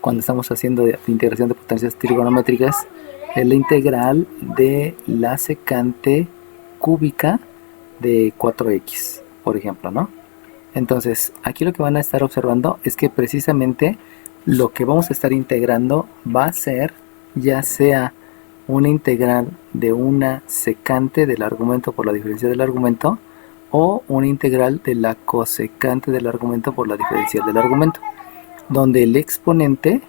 cuando estamos haciendo de integración de potencias trigonométricas, es la integral de la secante cúbica de 4x, por ejemplo, ¿no? Entonces, aquí lo que van a estar observando es que precisamente lo que vamos a estar integrando va a ser ya sea una integral de una secante del argumento por la diferencial del argumento o una integral de la cosecante del argumento por la diferencial del argumento, donde el exponente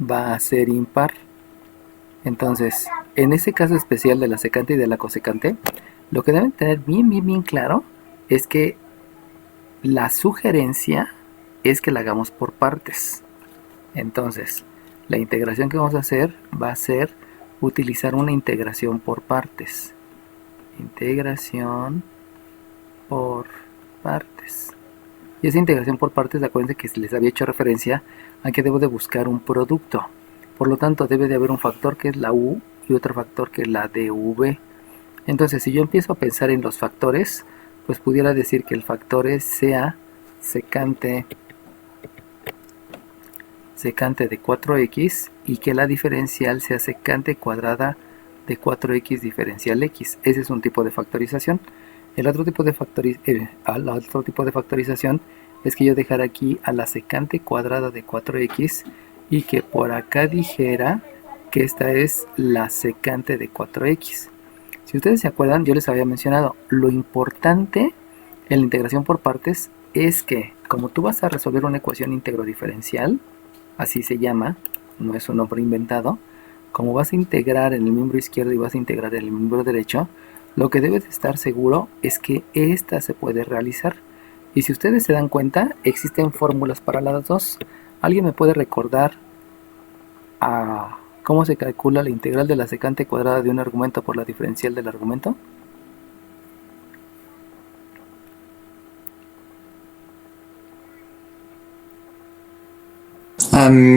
va a ser impar. Entonces, en ese caso especial de la secante y de la cosecante, lo que deben tener bien claro es que la sugerencia es que la hagamos por partes. Entonces, la integración que vamos a hacer va a ser utilizar una integración por partes. Integración por partes. Y esa integración por partes, acuérdense que les había hecho referencia a que debo de buscar un producto. Por lo tanto, debe de haber un factor que es la u y otro factor que es la dv. Entonces, si yo empiezo a pensar en los factores, pues pudiera decir que el factor sea secante de 4x y que la diferencial sea secante cuadrada de 4x diferencial x. Ese es un tipo de factorización. El otro tipo de, factorización es que yo dejara aquí a la secante cuadrada de 4x y que por acá dijera que esta es la secante de 4x. Si ustedes se acuerdan, yo les había mencionado, lo importante en la integración por partes es que como tú vas a resolver una ecuación íntegro diferencial, así se llama, no es un nombre inventado, como vas a integrar en el miembro izquierdo y vas a integrar en el miembro derecho, lo que debes estar seguro es que esta se puede realizar. Y si ustedes se dan cuenta, existen fórmulas para las dos. ¿Alguien me puede recordar cómo se calcula la integral de la secante cuadrada de un argumento por la diferencial del argumento?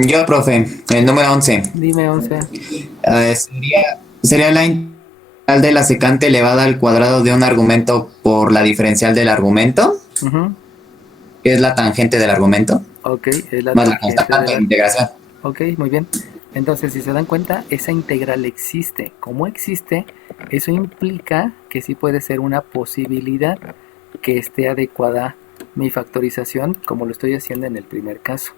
Yo, profe, el número 11. Dime 11. Sería la integral de la secante elevada al cuadrado de un argumento por la diferencial del argumento, Ujú. que es la tangente del argumento, Ok, es la más la tangente de constante de la... integración. Ok, muy bien. Entonces, si se dan cuenta, esa integral existe. Como existe, eso implica que sí puede ser una posibilidad que esté adecuada mi factorización como lo estoy haciendo en el primer caso.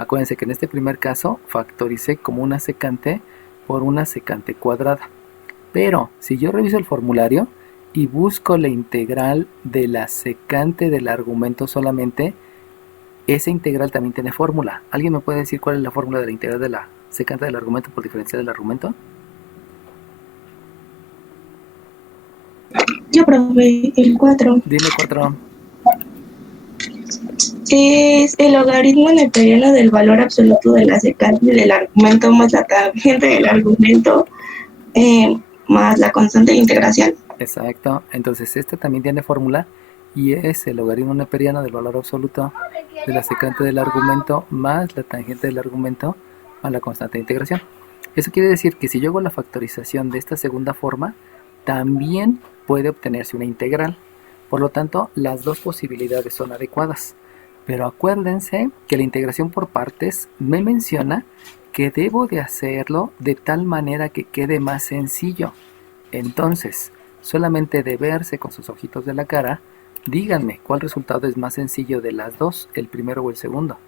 Acuérdense que en este primer caso factoricé como una secante por una secante cuadrada. Pero si yo reviso el formulario y busco la integral de la secante del argumento solamente, esa integral también tiene fórmula. ¿Alguien me puede decir cuál es la fórmula de la integral de la secante del argumento por diferencial del argumento? Yo probé el 4. Dime 4. Es el logaritmo neperiano del valor absoluto de la secante del argumento más la tangente del argumento más la constante de integración. Exacto. Entonces esta también tiene fórmula y es el logaritmo neperiano del valor absoluto de la secante del argumento más la tangente del argumento a la constante de integración. Eso quiere decir que si yo hago la factorización de esta segunda forma, también puede obtenerse una integral. Por lo tanto, las dos posibilidades son adecuadas. Pero acuérdense que la integración por partes me menciona que debo de hacerlo de tal manera que quede más sencillo. Entonces, solamente de verse con sus ojitos de la cara, díganme cuál resultado es más sencillo de las dos, el primero o el segundo.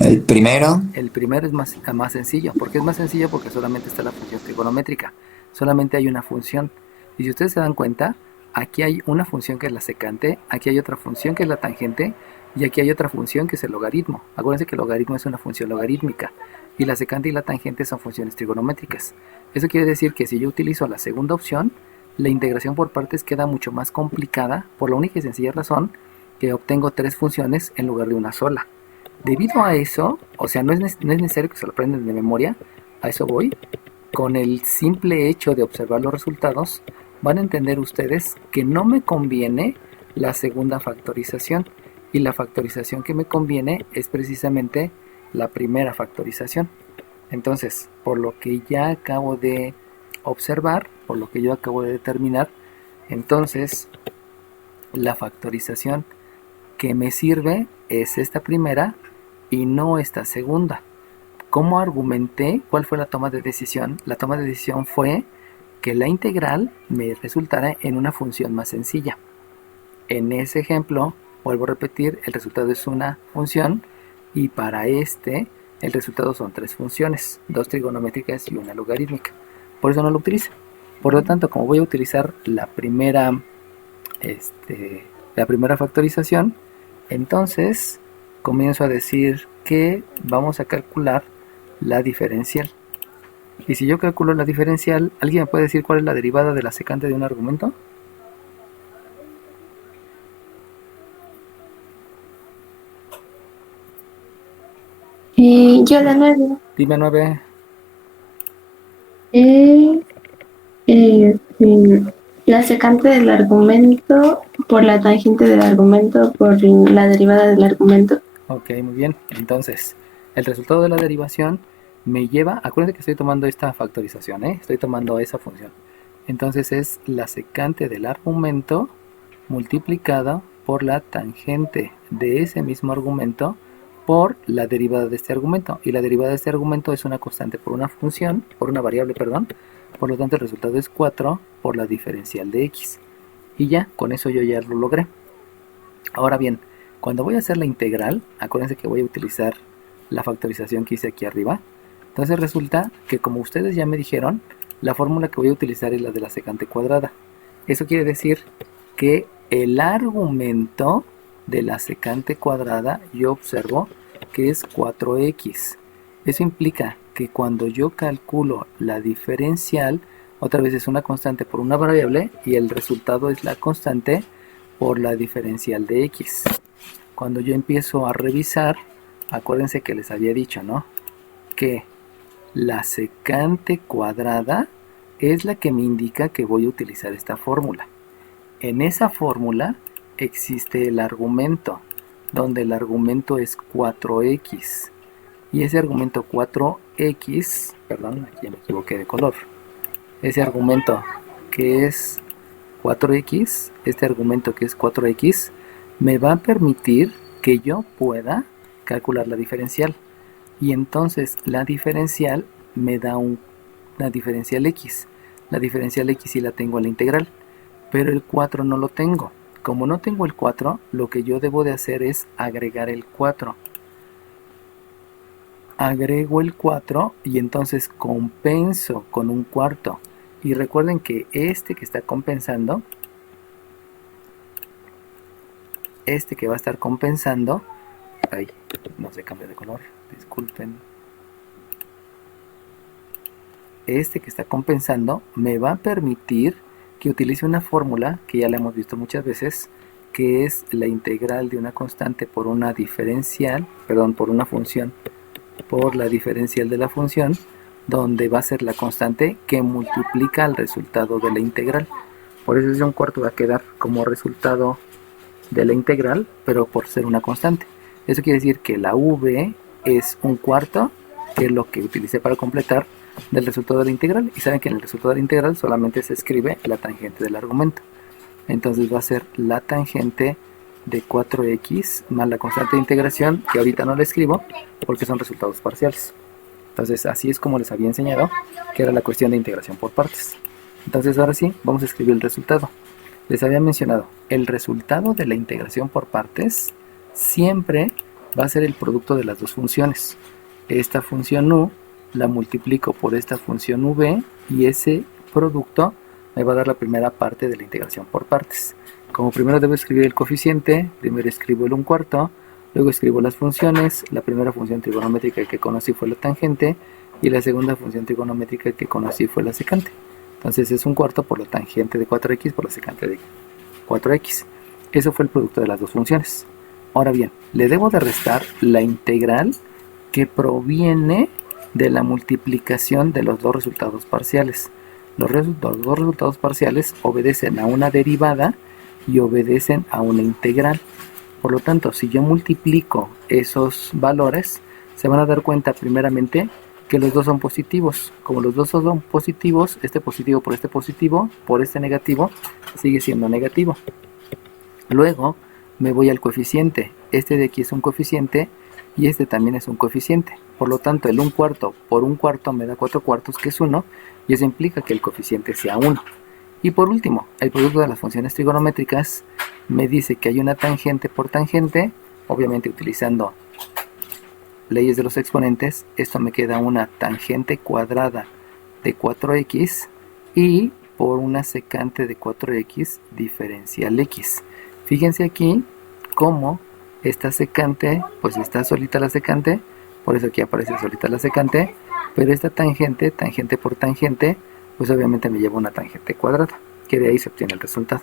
El primero, El primero es más sencillo. ¿Por qué es más sencillo? Porque solamente está la función trigonométrica. Solamente hay una función. Y si ustedes se dan cuenta, aquí hay una función que es la secante, aquí hay otra función que es la tangente, y aquí hay otra función que es el logaritmo. Acuérdense que el logaritmo es una función logarítmica, y la secante y la tangente son funciones trigonométricas. Eso quiere decir que si yo utilizo la segunda opción, la integración por partes queda mucho más complicada, por la única y sencilla razón que obtengo tres funciones en lugar de una sola. Debido a eso, o sea, no es necesario que se lo aprendan de memoria, a eso voy. Con el simple hecho de observar los resultados, van a entender ustedes que no me conviene la segunda factorización. Y la factorización que me conviene es precisamente la primera factorización. Entonces, por lo que ya acabo de observar, por lo que yo acabo de determinar, entonces la factorización que me sirve es esta primera y no esta segunda. ¿Cómo argumenté? ¿Cuál fue la toma de decisión? La toma de decisión fue que la integral me resultara en una función más sencilla. En ese ejemplo, vuelvo a repetir, el resultado es una función y para este el resultado son 3 funciones, 2 trigonométricas y una logarítmica. Por eso no lo utilizo. Por lo tanto, como voy a utilizar la primera factorización, entonces comienzo a decir que vamos a calcular la diferencial. Y si yo calculo la diferencial, ¿alguien me puede decir cuál es la derivada de la secante de un argumento? Yo de nuevo. Dime 9. La secante del argumento por la tangente del argumento por la derivada del argumento. Ok, muy bien. Entonces, el resultado de la derivación me lleva, acuérdense que estoy tomando esta factorización, estoy tomando esa función. Entonces es la secante del argumento multiplicada por la tangente de ese mismo argumento por la derivada de este argumento. Y la derivada de este argumento es una constante por una función, por una variable, perdón. Por lo tanto el resultado es 4 por la diferencial de x. Y ya, con eso yo ya lo logré. Ahora bien, cuando voy a hacer la integral, acuérdense que voy a utilizar la factorización que hice aquí arriba. Entonces resulta que, como ustedes ya me dijeron, la fórmula que voy a utilizar es la de la secante cuadrada. Eso quiere decir que el argumento de la secante cuadrada yo observo que es 4x. Eso implica que cuando yo calculo la diferencial, otra vez es una constante por una variable y el resultado es la constante por la diferencial de x. Cuando yo empiezo a revisar, acuérdense que les había dicho, ¿no?, que la secante cuadrada es la que me indica que voy a utilizar esta fórmula. En esa fórmula existe el argumento, donde el argumento es 4x. Y ese argumento 4x, perdón, aquí ya me equivoqué de color. Ese argumento que es 4x, este argumento que es 4x, me va a permitir que yo pueda calcular la diferencial. Y entonces la diferencial me da una diferencial x. La diferencial x sí la tengo en la integral, pero el 4 no lo tengo. Como no tengo el 4, lo que yo debo de hacer es agregar el 4. Agrego el 4 y entonces compenso con un cuarto. Y recuerden que este que está compensando, este que va a estar compensando, ay, no se cambia de color, disculpen. Este que está compensando me va a permitir que utilice una fórmula que ya la hemos visto muchas veces, que es la integral de una constante por una diferencial, perdón, por una función, por la diferencial de la función, donde va a ser la constante que multiplica el resultado de la integral. Por eso ese un cuarto va a quedar como resultado de la integral, pero por ser una constante. Eso quiere decir que la v es un cuarto, que es lo que utilicé para completar del resultado de la integral. Y saben que en el resultado de la integral solamente se escribe la tangente del argumento. Entonces va a ser la tangente de 4x más la constante de integración, que ahorita no la escribo porque son resultados parciales. Entonces así es como les había enseñado que era la cuestión de integración por partes. Entonces ahora sí, vamos a escribir el resultado. Les había mencionado, el resultado de la integración por partes siempre va a ser el producto de las dos funciones. Esta función u la multiplico por esta función v y ese producto me va a dar la primera parte de la integración por partes. Como primero debo escribir el coeficiente, primero escribo el 1/4, luego escribo las funciones. La primera función trigonométrica que conocí fue la tangente y la segunda función trigonométrica que conocí fue la secante. Entonces es 1/4 por la tangente de 4x por la secante de 4x. Eso fue el producto de las dos funciones. Ahora bien, le debo de restar la integral que proviene de la multiplicación de los dos resultados parciales. Los dos resultados parciales obedecen a una derivada y obedecen a una integral. Por lo tanto, si yo multiplico esos valores, se van a dar cuenta primeramente que los dos son positivos. Como los dos son positivos, este positivo por este negativo, sigue siendo negativo. Luego me voy al coeficiente. Este de aquí es un coeficiente y este también es un coeficiente. Por lo tanto, el 1/4 por 1/4 me da 4/4, que es 1, y eso implica que el coeficiente sea 1. Y por último, el producto de las funciones trigonométricas me dice que hay una tangente por tangente, obviamente utilizando leyes de los exponentes. Esto me queda una tangente cuadrada de 4x y por una secante de 4x diferencial x. Fíjense aquí cómo esta secante, pues está solita la secante, por eso aquí aparece solita la secante, pero esta tangente, tangente por tangente, pues obviamente me lleva una tangente cuadrada, que de ahí se obtiene el resultado.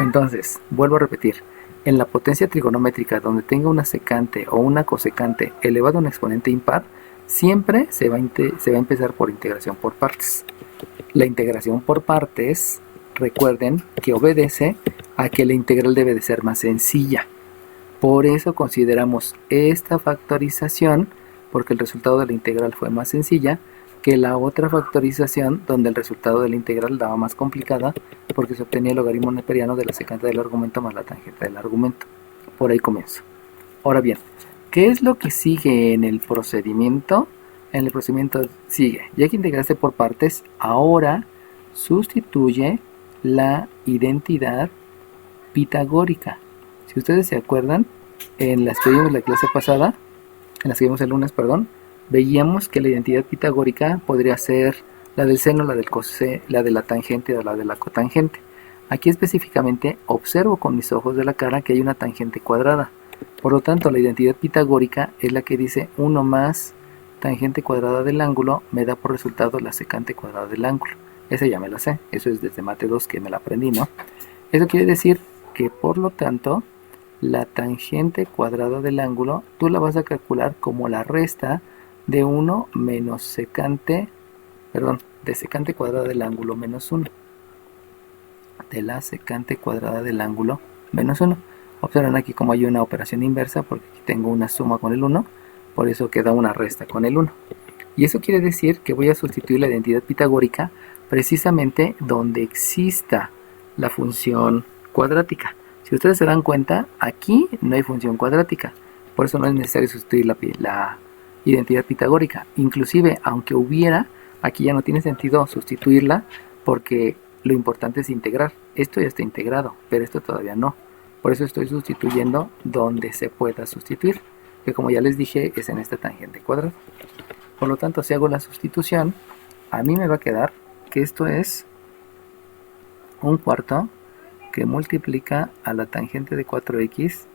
Entonces, vuelvo a repetir, en la potencia trigonométrica donde tenga una secante o una cosecante elevado a un exponente impar, siempre se va a empezar por integración por partes. La integración por partes, recuerden que obedece a que la integral debe de ser más sencilla. Por eso consideramos esta factorización, porque el resultado de la integral fue más sencilla, que la otra factorización, donde el resultado de la integral daba más complicada, porque se obtenía el logaritmo neperiano de la secante del argumento más la tangente del argumento. Por ahí comienzo. Ahora bien, ¿qué es lo que sigue en el procedimiento? En el procedimiento sigue, ya que integraste por partes, ahora sustituye la identidad pitagórica. Si ustedes se acuerdan, en las que vimos la clase pasada, en las que vimos el lunes, perdón, veíamos que la identidad pitagórica podría ser la del seno, la del coseno, la de la tangente o la de la cotangente. Aquí específicamente observo con mis ojos de la cara que hay una tangente cuadrada. Por lo tanto, la identidad pitagórica es la que dice 1 más tangente cuadrada del ángulo me da por resultado la secante cuadrada del ángulo. Esa ya me la sé, eso es desde Mate 2 que me la aprendí, ¿no? Eso quiere decir que por lo tanto la tangente cuadrada del ángulo tú la vas a calcular como la resta de 1 menos secante, perdón, de secante cuadrada del ángulo menos 1. De la secante cuadrada del ángulo menos 1. Observen aquí como hay una operación inversa, porque aquí tengo una suma con el 1, por eso queda una resta con el 1. Y eso quiere decir que voy a sustituir la identidad pitagórica precisamente donde exista la función cuadrática. Si ustedes se dan cuenta, aquí no hay función cuadrática, por eso no es necesario sustituir la identidad pitagórica. Inclusive, aunque hubiera, aquí ya no tiene sentido sustituirla, porque lo importante es integrar. Esto ya está integrado, pero esto todavía no. Por eso estoy sustituyendo donde se pueda sustituir, que como ya les dije, es en esta tangente cuadrada. Por lo tanto, si hago la sustitución, a mí me va a quedar que esto es 1/4 que multiplica a la tangente de 4x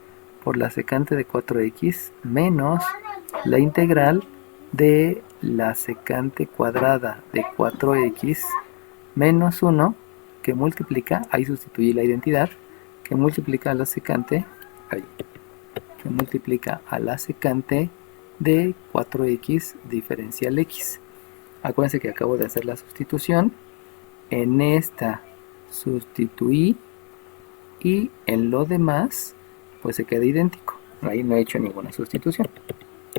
por la secante de 4x menos la integral de la secante cuadrada de 4x menos 1 que multiplica, ahí sustituí la identidad, que multiplica a la secante, ahí, que multiplica a la secante de 4x diferencial x. Acuérdense que acabo de hacer la sustitución, en esta sustituí y en lo demás pues se queda idéntico, ahí no he hecho ninguna sustitución.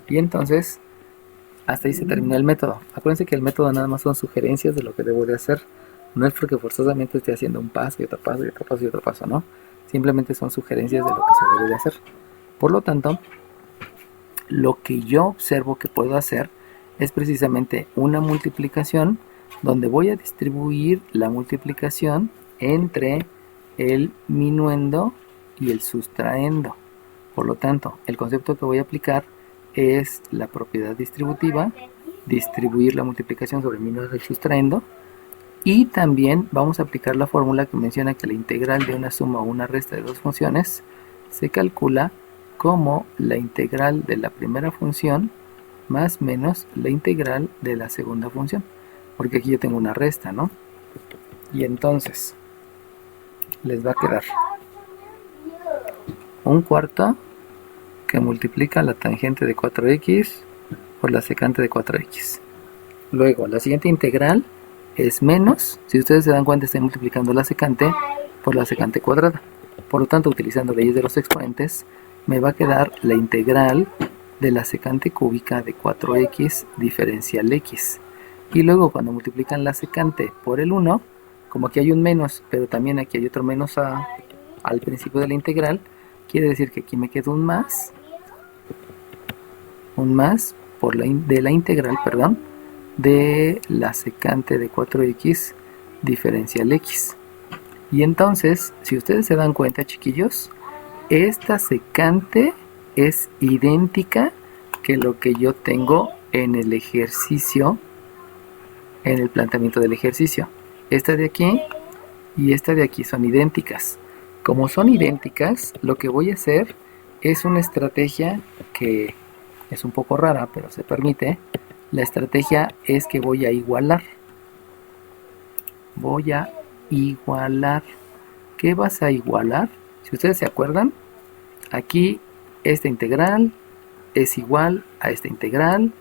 Y entonces hasta ahí se termina el método. Acuérdense que el método nada más son sugerencias de lo que debo de hacer, no es porque forzosamente esté haciendo un paso y otro paso y otro paso y otro paso, no, simplemente son sugerencias de lo que se debe de hacer. Por lo tanto, lo que yo observo que puedo hacer es precisamente una multiplicación donde voy a distribuir la multiplicación entre el minuendo y el sustraendo. Por lo tanto, el concepto que voy a aplicar es la propiedad distributiva, distribuir la multiplicación sobre el minuendo y el sustraendo, y también vamos a aplicar la fórmula que menciona que la integral de una suma o una resta de dos funciones se calcula como la integral de la primera función más menos la integral de la segunda función, porque aquí yo tengo una resta, ¿no? Y entonces les va a quedar 1/4 que multiplica la tangente de 4x por la secante de 4x. Luego la siguiente integral es menos, si ustedes se dan cuenta estoy multiplicando la secante por la secante cuadrada. Por lo tanto, utilizando leyes de los exponentes, me va a quedar la integral de la secante cúbica de 4x diferencial x. Y luego cuando multiplican la secante por el 1, como aquí hay un menos, pero también aquí hay otro menos al principio de la integral, quiere decir que aquí me queda un más, un más de la integral, perdón, de la secante de 4x diferencial x. Y entonces, si ustedes se dan cuenta, chiquillos, esta secante es idéntica que lo que yo tengo en el ejercicio, en el planteamiento del ejercicio. Esta de aquí y esta de aquí son idénticas. Como son idénticas, lo que voy a hacer es una estrategia que es un poco rara, pero se permite. La estrategia es que voy a igualar. Voy a igualar. ¿Qué vas a igualar? Si ustedes se acuerdan, aquí esta integral es igual a esta integral,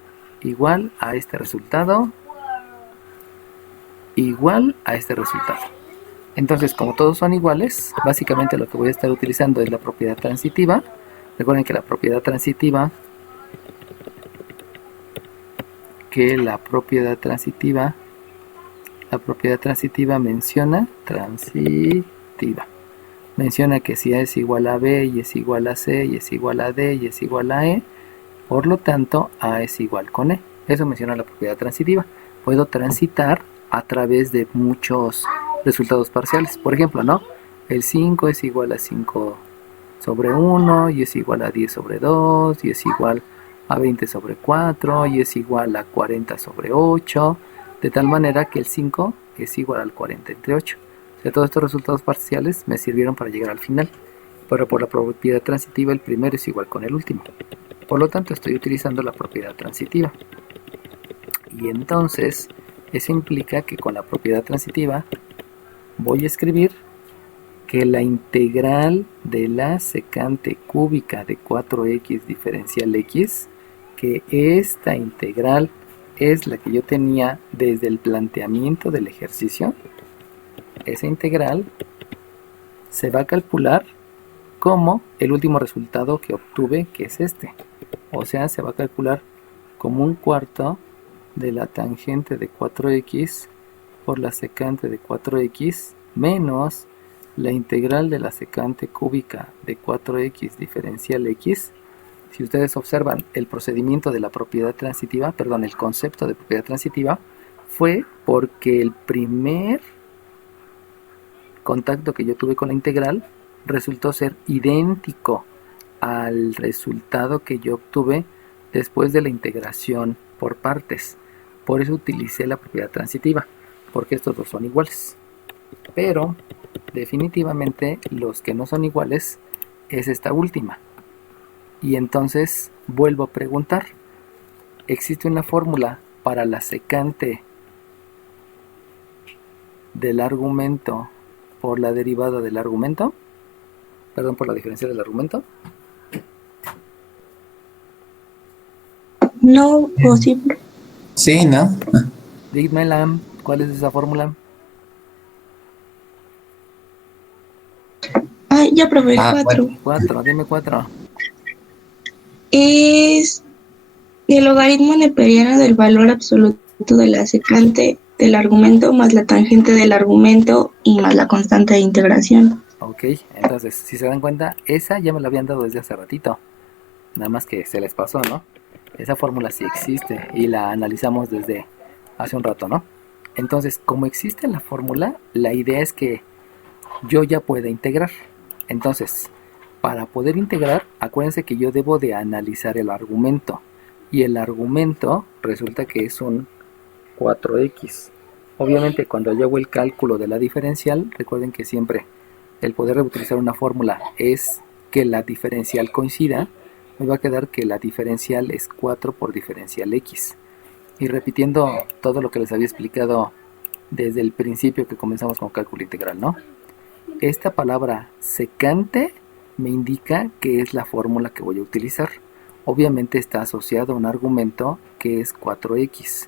igual a este resultado, igual a este resultado. Entonces, como todos son iguales, básicamente lo que voy a estar utilizando es la propiedad transitiva. Recuerden que la propiedad transitiva menciona que si A es igual a B y es igual a C y es igual a D y es igual a E, por lo tanto A es igual con E. Eso menciona la propiedad transitiva. Puedo transitar a través de muchos resultados parciales. Por ejemplo, ¿no? El 5 es igual a 5 sobre 1 y es igual a 10 sobre 2 y es igual a 20 sobre 4 y es igual a 40 sobre 8, de tal manera que el 5 es igual al 40 entre 8. O sea, todos estos resultados parciales me sirvieron para llegar al final, pero por la propiedad transitiva el primero es igual con el último. Por lo tanto, estoy utilizando la propiedad transitiva. Y entonces, eso implica que con la propiedad transitiva voy a escribir que la integral de la secante cúbica de 4x diferencial x, que esta integral es la que yo tenía desde el planteamiento del ejercicio, esa integral se va a calcular como el último resultado que obtuve, que es este. O sea, se va a calcular como un cuarto de la tangente de 4x por la secante de 4x menos la integral de la secante cúbica de 4x diferencial x. Si ustedes observan el procedimiento de la propiedad transitiva, perdón, el concepto de propiedad transitiva, fue porque el primer contacto que yo tuve con la integral resultó ser idéntico al resultado que yo obtuve después de la integración por partes. Por eso utilicé la propiedad transitiva, porque estos dos son iguales. Pero definitivamente los que no son iguales es esta última. Y entonces vuelvo a preguntar, ¿existe una fórmula para la secante del argumento por la derivada del argumento? Perdón, por la diferencial del argumento. No posible. Sí, ¿no? Dígmela, ¿cuál es esa fórmula? Ay, ya probé el 4. Bueno. 4, dime 4. Es el logaritmo neperiano del valor absoluto de la secante del argumento más la tangente del argumento y más la constante de integración. Ok, entonces, si se dan cuenta, esa ya me la habían dado desde hace ratito. Nada más que se les pasó, ¿no? Esa fórmula sí existe y la analizamos desde hace un rato, ¿no? Entonces, como existe la fórmula, la idea es que yo ya pueda integrar. Entonces, para poder integrar, acuérdense que yo debo de analizar el argumento. Y el argumento resulta que es un 4x. Obviamente, cuando yo hago el cálculo de la diferencial, recuerden que siempre el poder utilizar una fórmula es que la diferencial coincida. Me va a quedar que la diferencial es 4 por diferencial x. Y repitiendo todo lo que les había explicado desde el principio que comenzamos con cálculo integral, ¿no? Esta palabra secante me indica que es la fórmula que voy a utilizar. Obviamente está asociado a un argumento que es 4x.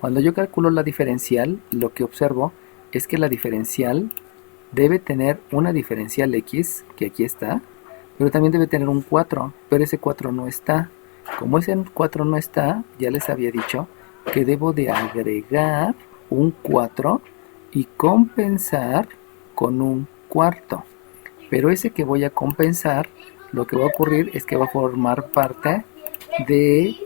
Cuando yo calculo la diferencial, lo que observo es que la diferencial debe tener una diferencial x, que aquí está, pero también debe tener un 4, pero ese 4 no está. Como ese 4 no está, ya les había dicho que debo de agregar un 4 y compensar con un cuarto. Pero ese que voy a compensar, lo que va a ocurrir es que va a formar parte de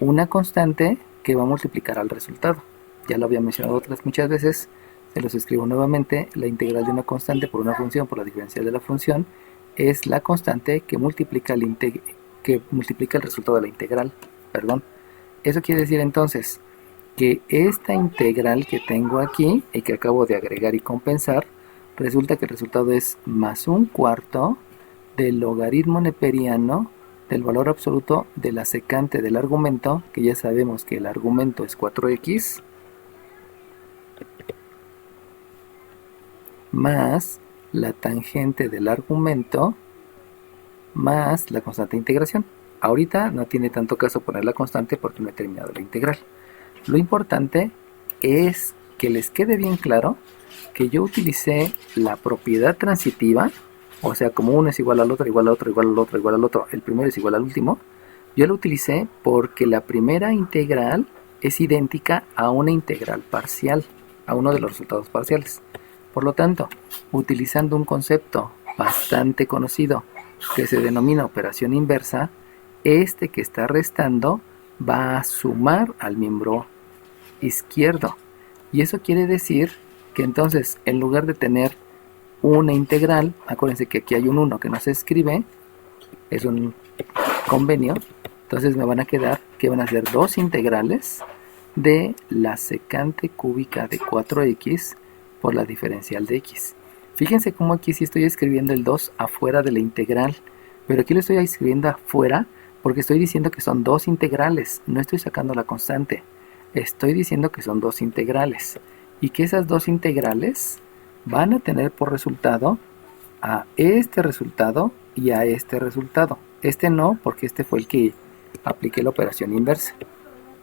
una constante que va a multiplicar al resultado. Ya lo había mencionado otras muchas veces, se los escribo nuevamente. La integral de una constante por una función por la diferencial de la función es la constante que multiplica el resultado de la integral. Perdón. Eso quiere decir entonces que esta integral que tengo aquí y que acabo de agregar y compensar, resulta que el resultado es más un cuarto del logaritmo neperiano del valor absoluto de la secante del argumento, que ya sabemos que el argumento es 4x, más la tangente del argumento, más la constante de integración. Ahorita no tiene tanto caso poner la constante porque no he terminado la integral. Lo importante es que les quede bien claro que yo utilicé la propiedad transitiva, o sea, como uno es igual al otro, igual al otro, igual al otro, igual al otro, el primero es igual al último. Yo lo utilicé porque la primera integral es idéntica a una integral parcial, a uno de los resultados parciales. Por lo tanto, utilizando un concepto bastante conocido que se denomina operación inversa, este que está restando va a sumar al miembro izquierdo. Y eso quiere decir que entonces, en lugar de tener una integral, acuérdense que aquí hay un 1 que no se escribe, es un convenio, entonces me van a quedar que van a ser dos integrales de la secante cúbica de 4x por la diferencial de x. Fíjense cómo aquí sí estoy escribiendo el 2 afuera de la integral, pero aquí lo estoy escribiendo afuera porque estoy diciendo que son dos integrales, no estoy sacando la constante, estoy diciendo que son dos integrales y que esas dos integrales van a tener por resultado a este resultado y a este resultado. Este no, porque este fue el que apliqué la operación inversa.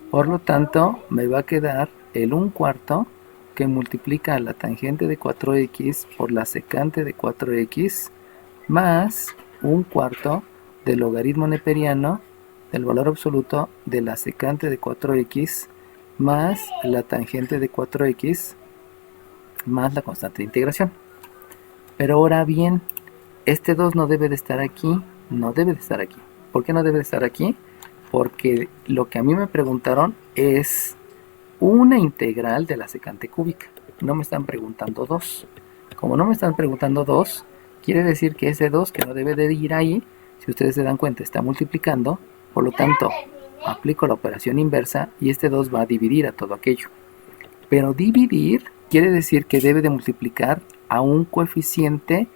Por lo tanto, me va a quedar el 1/4 que multiplica la tangente de 4x por la secante de 4x más 1/4 del logaritmo neperiano del valor absoluto de la secante de 4x más la tangente de 4x más la constante de integración. Pero ahora bien, este 2 no debe de estar aquí, no debe de estar aquí. ¿Por qué no debe de estar aquí? Porque lo que a mí me preguntaron es una integral de la secante cúbica. No me están preguntando 2. Como no me están preguntando 2, quiere decir que ese 2 que no debe de ir ahí, si ustedes se dan cuenta, está multiplicando. Por lo tanto, aplico la operación inversa y este 2 va a dividir a todo aquello. Pero dividir quiere decir que debe de multiplicar a un coeficiente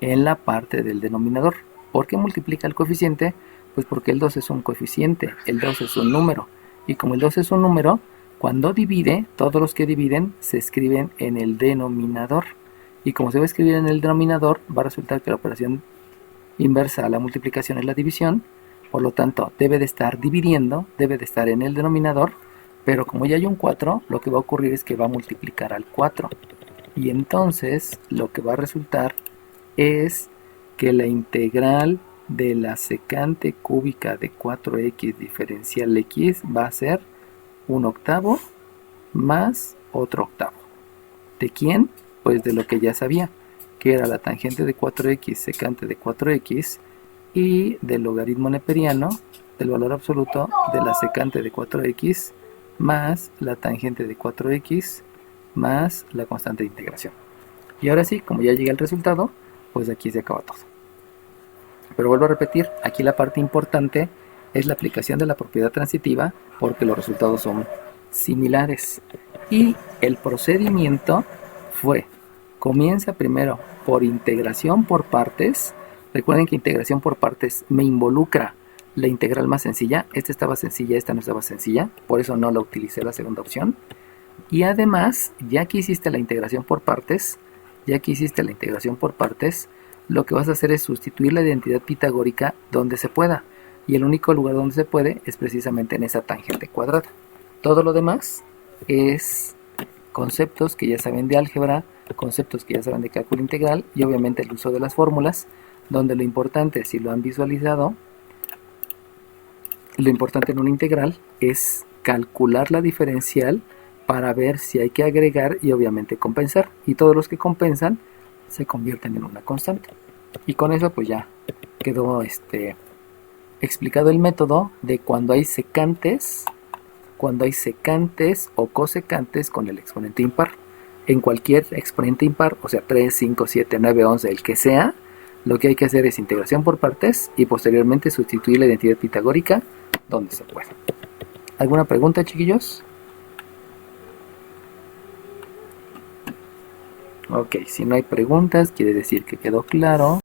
en la parte del denominador. ¿Por qué multiplica el coeficiente? Pues porque el 2 es un coeficiente, el 2 es un número. Y como el 2 es un número, cuando divide, todos los que dividen se escriben en el denominador. Y como se va a escribir en el denominador, va a resultar que la operación inversa a la multiplicación es la división. Por lo tanto, debe de estar dividiendo, debe de estar en el denominador. Pero como ya hay un 4, lo que va a ocurrir es que va a multiplicar al 4. Y entonces lo que va a resultar es que la integral de la secante cúbica de 4x diferencial x va a ser 1/8 más otro octavo. ¿De quién? Pues de lo que ya sabía, que era la tangente de 4x secante de 4x y del logaritmo neperiano del valor absoluto de la secante de 4x más la tangente de 4x más la constante de integración. Y ahora sí, como ya llegué al resultado, pues aquí se acaba todo. Pero vuelvo a repetir, aquí la parte importante es la aplicación de la propiedad transitiva porque los resultados son similares. Y el procedimiento fue, comienza primero por integración por partes. Recuerden que integración por partes me involucra la integral más sencilla. Esta estaba sencilla, esta no estaba sencilla, por eso no la utilicé la segunda opción. Y además, ya que hiciste la integración por partes, lo que vas a hacer es sustituir la identidad pitagórica donde se pueda. Y el único lugar donde se puede es precisamente en esa tangente cuadrada. Todo lo demás es conceptos que ya saben de álgebra, conceptos que ya saben de cálculo integral y obviamente el uso de las fórmulas, donde lo importante, si lo han visualizado, lo importante en una integral es calcular la diferencial para ver si hay que agregar y obviamente compensar. Y todos los que compensan se convierten en una constante. Y con eso pues ya quedó explicado el método de cuando hay secantes o cosecantes con el exponente impar. En cualquier exponente impar, o sea 3, 5, 7, 9, 11, el que sea, lo que hay que hacer es integración por partes y posteriormente sustituir la identidad pitagórica donde se pueda. ¿Alguna pregunta, chiquillos? Ok, si no hay preguntas, quiere decir que quedó claro.